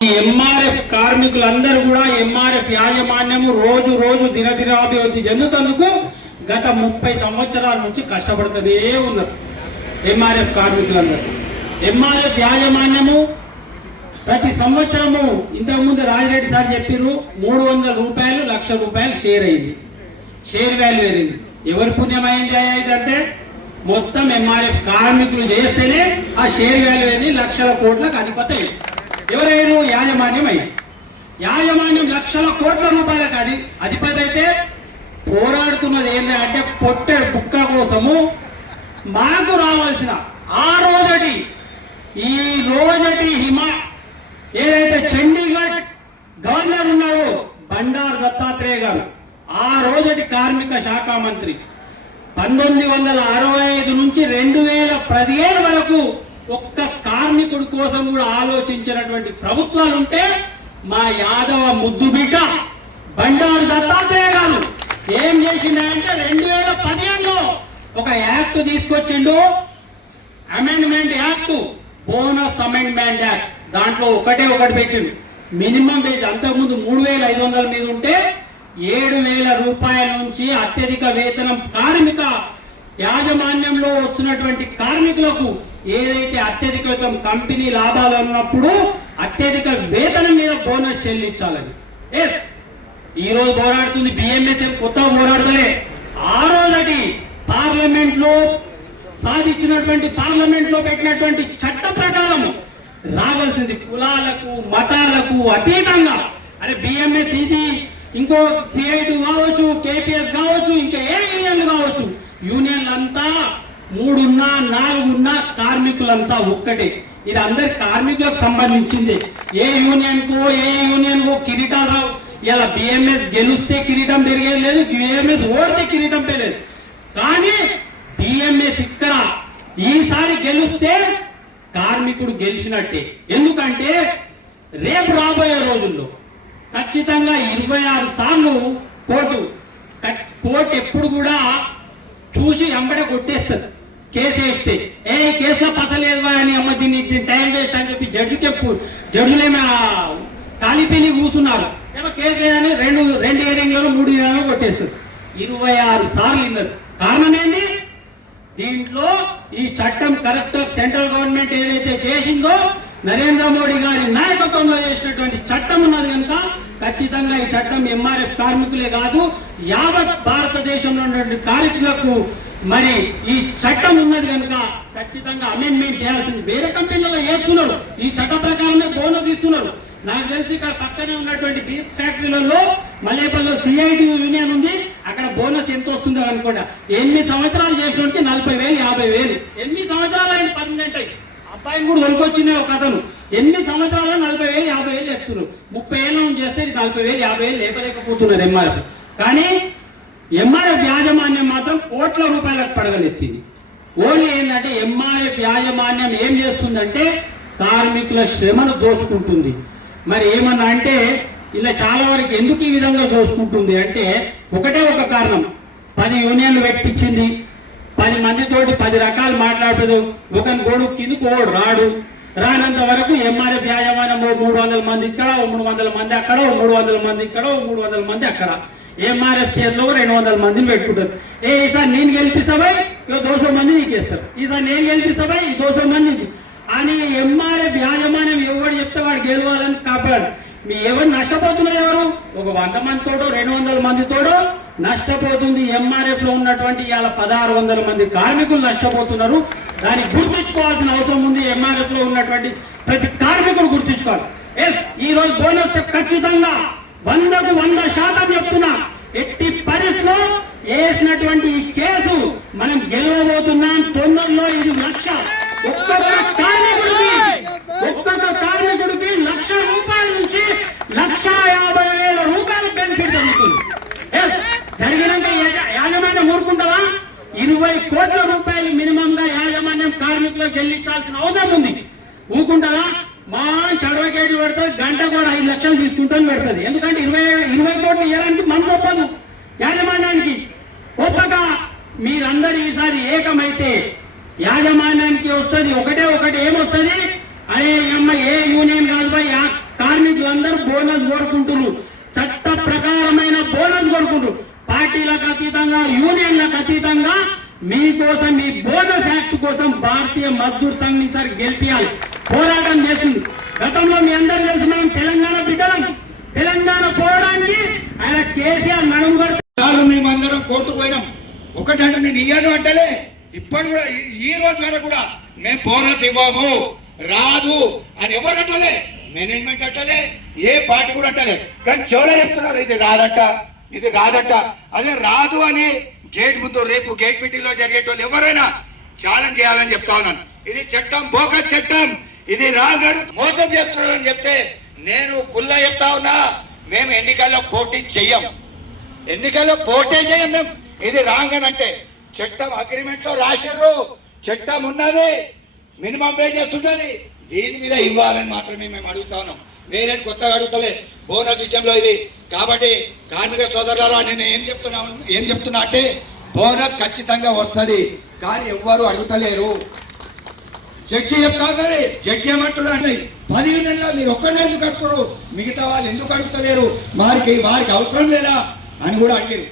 MRF కార్మికులందరూ కూడా MRF యాజమాన్యము రోజు రోజు దినదినాభివృద్ధి చెందుతందుకు గత 30 సంవత్సరాల నుంచి కష్టపడుతూనే ఉన్నారు. ఎంఆర్ఎఫ్ కార్మికులందరూ ఎంఆర్ఎఫ్ యాజమాన్యము ప్రతి సంవత్సరము ఇంతకుముందు రాజిరెడ్డి సార్ చెప్పారు 300 రూపాయలు ₹1,00,000 షేర్ అయింది. షేర్ వాల్యూ పెరిగింది. ఎవరి పుణ్యమైంది అంటే మొత్తం ఎంఆర్ఎఫ్ కార్మికులు చేస్తేనే ఆ షేర్ వాల్యూ అనేది లక్షల కోట్లకు అధిపతి. ఎవరైనా యాజమాన్యం అయింది. యాజమాన్యం లక్షల కోట్ల రూపాయలకు అధిపతి అయితే పోరాడుతున్నది ఏంటంటే పొట్టెడు బుక్క కోసము మాకు రావాల్సిన ఈ రోజటి ఏదైతే చండీగఢ్ గవర్నర్ ఉన్నాడో బండారు దత్తాత్రేయ గారు ఆ రోజటి కార్మిక శాఖ మంత్రి 1965 నుంచి 2017 వరకు ఒక్క కార్మికుడి కోసం కూడా ఆలోచించినటువంటి ప్రభుత్వాలు ఉంటే మా యాదవ ముద్దు బిడ్డ బండారు దత్తాత్రేయ గారు ఏం చేసిండంటే 2015లో ఒక యాక్ట్ తీసుకొచ్చిండు. Amendment act, bonus amendment act. దాంట్లో ఒకటి పెట్టిండు. మినిమం వేజ్ అంతకుముందు 3,500 మీద ఉంటే 7,000 రూపాయల నుంచి అత్యధిక వేతనం కార్మిక యాజమాన్యంలో వస్తున్నటువంటి కార్మికులకు ఏదైతే అత్యధిక వేతనం కంపెనీ లాభాలు ఉన్నప్పుడు అత్యధిక వేతనం మీద బోనస్ చెల్లించాలని ఈ రోజు పోరాడుతుంది బిఎంఎస్ఎం. కొత్త పోరాడుతలే. ఆ రోజటి పార్లమెంట్ లో సాధించినటువంటి పార్లమెంట్ లో పెట్టినటువంటి చట్ట ప్రకారం రావాల్సింది కులాలకు మతాలకు అతీతంగా. అరే బిఎంఎస్ ఇది ఇంకో సిఐటి కావచ్చు, కేపీఎస్ కావచ్చు, ఇంకా ఏ యూనియన్లు కావచ్చు, యూనియన్లంతా 3 ఉన్నా 4 ఉన్నా కార్మికులంతా ఒక్కటే. ఇది అందరి కార్మికులకు సంబంధించింది. ఏ యూనియన్ కో కిరీటాలు రావు. ఇలా బిఎంఎస్ గెలిస్తే కిరీటం పెరిగేది లేదు, బిఎంఎస్ ఓడితే కిరీటం పెరగలేదు. కానీ బిఎంఎస్ ఇక్కడ ఈసారి గెలిస్తే కార్మికుడు గెలిచినట్టే. ఎందుకంటే రేపు రాబోయే రోజుల్లో ఖచ్చితంగా 26 సార్లు కోర్టు ఎప్పుడు కూడా చూసి ఎంబడే కొట్టేస్తుంది. కేసు వేస్తే కేసులో పసలేదు అని అమ్మ దీన్ని టైం వేస్ట్ అని చెప్పి జడ్జిలేమో కాలిపీలి కూర్చున్నారు. ఏమో కేసు లేదని 2 హియరింగ్లలో 3 హియరింగ్లలో కొట్టేస్తారు. 26 సార్లు ఇన్నారు. కారణం ఏంటి? దీంట్లో ఈ చట్టం కరెక్ట్ సెంట్రల్ గవర్నమెంట్ ఏదైతే చేసిందో నరేంద్ర మోడీ గారి నాయకత్వంలో చేసినటువంటి చట్టం ఉన్నది కనుక ఖచ్చితంగా ఈ చట్టం ఎంఆర్ఎఫ్ కార్మికులే కాదు యావత్ భారతదేశంలో ఉన్నటువంటి కార్మికులకు మరి ఈ చట్టం ఉన్నది కనుక ఖచ్చితంగా అమెండ్మెంట్ చేయాల్సింది. వేరే కంపెనీలలో చేస్తున్నారు, ఈ చట్ట ప్రకారమే బోనస్ ఇస్తున్నారు. నాకు తెలిసి ఇక్కడ పక్కనే ఉన్నటువంటి బీఫ్ ఫ్యాక్టరీలలో మల్లేపల్లిలో సిఐటి యూనియన్ ఉంది. అక్కడ బోనస్ ఎంత వస్తుందో అనుకోండి. 8 సంవత్సరాలు చేసినోడికి 40,000 50,000. 8 సంవత్సరాలు ఆయన పర్మనెంట్ అయ్యి అబ్బాయిని కూడా దొరికొచ్చిన ఒక అతను 8 సంవత్సరాల్లో 40,000 50,000 చెప్తున్నారు. 30 ఏళ్ళ నుంచి చేస్తే 40,000 50,000 లేపలేకపోతున్నారు ఎంఆర్ఎఫ్. కానీ ఎంఆర్ఎఫ్ యాజమాన్యం మాత్రం కోట్ల రూపాయలకు పడగలెత్తింది. ఓన్లీ ఏంటంటే ఎంఆర్ఎఫ్ యాజమాన్యం ఏం చేస్తుందంటే కార్మికుల శ్రమను దోచుకుంటుంది. మరి ఏమన్నా అంటే ఇలా చాలా వరకు ఎందుకు ఈ విధంగా దోచుకుంటుంది అంటే ఒకటే ఒక కారణం. 10 యూనియన్లు పెట్టించింది. 10 మందితోటి 10 రకాలు మాట్లాడుతుంది. ఒకని గోడు కిందకు రాడు. రానంత వరకు ఎంఆర్ఎఫ్ యాజమాన్యం 300 మంది ఇక్కడ, 300 మంది అక్కడ, 300 మంది ఇక్కడ, 300 మంది అక్కడ. ఎంఆర్ఎఫ్ చేతిలో 200 మందిని పెట్టుకుంటారు. ఈసారి నేను గెలిపిస్తావై 200 మంది నీకేస్తారు. ఈసారి నేను గెలిపిస్తావై 200 మంది అని ఎంఆర్ఎఫ్ యాజమాన్యం ఎవరు చెప్తే వాడు గెలవాలని కాపాడు. మీ ఎవరు నష్టపోతున్నారు? ఎవరు? ఒక 100 మందితోడో 200 మందితోడో నష్టపోతుంది. ఎంఆర్ఎఫ్ లో ఉన్నటువంటి ఇవాళ 1600 మంది కార్మికులు నష్టపోతున్నారు. దాన్ని గుర్తుంచుకోవాల్సిన అవసరం ఉంది. ఎంఆర్ఎఫ్ లో ఉన్నటువంటి ప్రతి కార్మికుడు గుర్తుంచుకోవాలి. ఈ రోజు బోనస్ ఖచ్చితంగా 100కు 100% చెప్తున్నా. ఎట్టి పరిస్థితిలో వేసినటువంటి ఈ కేసు మనం గెలవబోతున్నాం. తొందరలో ఇది లక్ష ఒక్కొక్క కార్మికుడికి ₹1,00,000 నుంచి ₹1,50,000 బెనిఫిట్ జరుగుతుంది. జరిగినాక యాజమాన్యం ఊరుకుంటావా? 20 కోట్ల రూపాయలు మినిమం గా యాజమాన్యం కార్మికులకు చెల్లించాల్సిన అవసరం ఉంది. ఊరుకుంటారా? మా అడ్వకేట్లు పెడుతుంది. గంట కూడా 5 లక్షలు తీసుకుంటాను పెడుతుంది. ఎందుకంటే 20 కోట్లు ఇవ్వడానికి మనసు ఒప్పదు యాజమాన్యానికి. ఒప్పక మీరందరూ ఈసారి ఏకమైతే యాజమాన్యానికి వస్తుంది. ఒకటే ఏమొస్తుంది? అరే అమ్మ ఏ యూనియన్ కాదు బోనస్ కోరుకుంటున్నారు, చట్ట ప్రకారమైన బోనస్ కోరుకుంటారు. పార్టీలకు అతీతంగా, యూనియన్లకు అతీతంగా మీకోసం, మీ బోనస్ యాక్ట్ కోసం భారతీయ మజ్దూర్ సంఘ్ ని సార్ గెలిపియాలి, పోరాటం చేస్తుంది. గతంలో మీ అందరూ తెలుసు, మనం తెలంగాణ బిడ్డలం. తెలంగాణ పోవడానికి ఆయన కేసీఆర్ నడుము మేమందరం కోర్టుకు పోయినాం. ఒకటంటే నేను ఇయ్యాను అంటలే, ఇప్పటి కూడా ఈ రోజు వరకు కూడా మేము బోనస్ ఇవ్వము, రాదు అని ఎవరు అంటలే, మేనేజ్మెంట్ అంటలే, ఏ పార్టీ కూడా అంటలే. కానీ చోళ చెప్తున్నారు ఇది రాదట, ఇది రాదట. అదే రాదు అని గేట్ ముందు రేపు గేట్ మీటింగ్ లో జరిగేటోళ్ళు ఎవరైనా ఛాలెంజ్ చేయాలని చెప్తా ఉన్నాను. ఇది చట్టం, బోగస్ చట్టం, ఇది రాగడు, మోసం చేస్తున్నారని చెప్తే నేను కుల్లా చెప్తా ఉన్నా, మేము ఎన్నికల్లో పోటీ చెయ్యం, ఎన్నికల్లో పోటీ చేయం మేము. ఇది రాంగ్ అని అంటే చట్టం అగ్రిమెంట్ లో రాశారు, చట్టం ఉన్నది, మినిమం వేజెస్ ఉన్నది, దీని మీద ఇవ్వాలని మాత్రమే మేము అడుగుతా ఉన్నాం. వేరే కొత్తగా అడుగుతలే బోనస్ విషయంలో ఇది. కాబట్టి కార్మిక సోదరులారా, నేను ఏం చెప్తున్నా అంటే బోనస్ ఖచ్చితంగా వస్తుంది, కానీ ఎవ్వరు అడుగుతలేరు. జడ్జి చెప్తా కానీ జడ్జి ఏమంటున్నారండి, 10 నెలల్లో మీరు ఒక్కడే ఎందుకు కడుతున్నారు, మిగతా వాళ్ళు ఎందుకు అడుగుతలేరు, వారికి అవసరం లేదా అని కూడా అడిగారు.